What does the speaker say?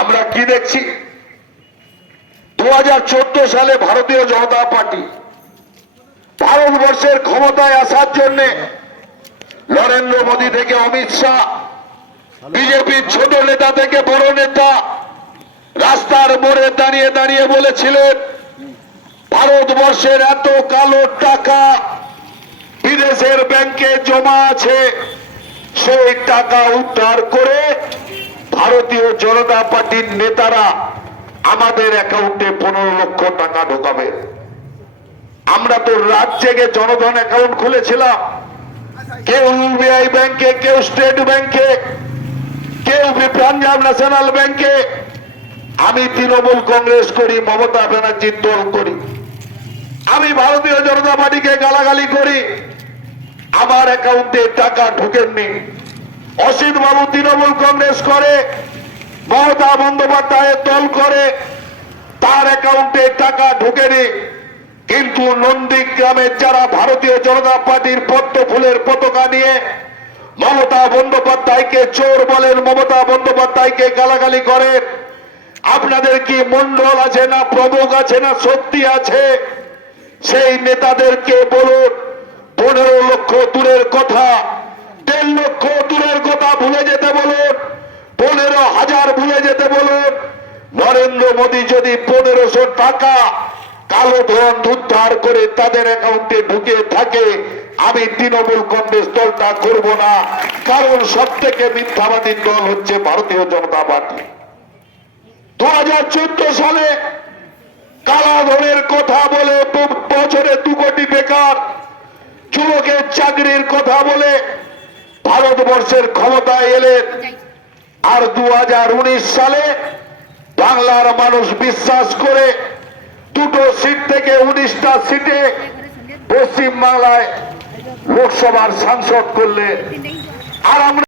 আমরা কি দেখছি? দু হাজার চোদ্দ সালে ভারতীয় জনতা পার্টি ভারতবর্ষের ক্ষমতায় আসার জন্য নরেন্দ্র মোদী থেকে অমিত শাহ, বিজেপির ছোট নেতা থেকে বড় নেতা রাস্তার মোড়ে দাঁড়িয়ে দাঁড়িয়ে বলেছিলেন, ভারতবর্ষের এত কালো টাকা বিদেশের ব্যাংকে জমা আছে, সেই টাকা উদ্ধার করে ভারতীয় জনতা পার্টির নেতারা আমাদের অ্যাকাউন্টে পনেরো লক্ষ টাকা ঢোকাবে। আমরা তো রাত জেগে জনধন অ্যাকাউন্ট খুলেছিলাম। কেউ ইউবিআই ব্যাংকে, কেউ স্টেট ব্যাংকে, কেউ পাঞ্জাব ন্যাশনাল ব্যাংকে। আমি তৃণমূল কংগ্রেস করি, মমতা ব্যানার্জির দল করি। আমি ভারতীয় জনতা পার্টিকে গালাগালি করি। আমার অ্যাকাউন্টে টাকা ঢুকেননি। অসিত বাবু তৃণমূল কংগ্রেস করে। মমতা বন্দ্যোপাধ্যায়ের দল করে তার অ্যাকাউন্টে টাকা ঢুকেনি। কিন্তু নন্দীগ্রামের যারা ভারতীয় জনতা পার্টির পদ্ম ফুলের পতাকা নিয়ে মমতা বন্দ্যোপাধ্যায়কে চোর বলেন, মমতা বন্দ্যোপাধ্যায়কে গালাগালি করেন আপনাদের কি মন্ডল আছে না প্রভোগ আছে না শক্তি আছে? সেই নেতাদেরকে বলুন, পনেরো লক্ষ দূরের কথা দেড় লক্ষ দূরের কথা ভুলে যেতে বলুন পনেরো হাজার ভুলে যেতে বলুন নরেন্দ্র মোদী যদি পনেরোশো টাকা কালো ধন উদ্ধার করে তাদের অ্যাকাউন্টে ঢুকে থাকে, আমি তৃণমূল কংগ্রেস দলটা করব না। কারণ সব থেকে মিথ্যাবাদী দল হচ্ছে ভারতীয় জনতা পার্টি। দু সালে কালাধনের কথা বলে বছরে দু কোটি বেকার। যুবকের চাকরির কথা বলে ভারতবর্ষের ক্ষমতায় এলেন। আর দু হাজার উনিশ সালে বাংলার মানুষ বিশ্বাস করে দুটো সিট থেকে উনিশটা সিটে পশ্চিম বাংলায় লোকসভার সাংসদ করলে। আর আমরা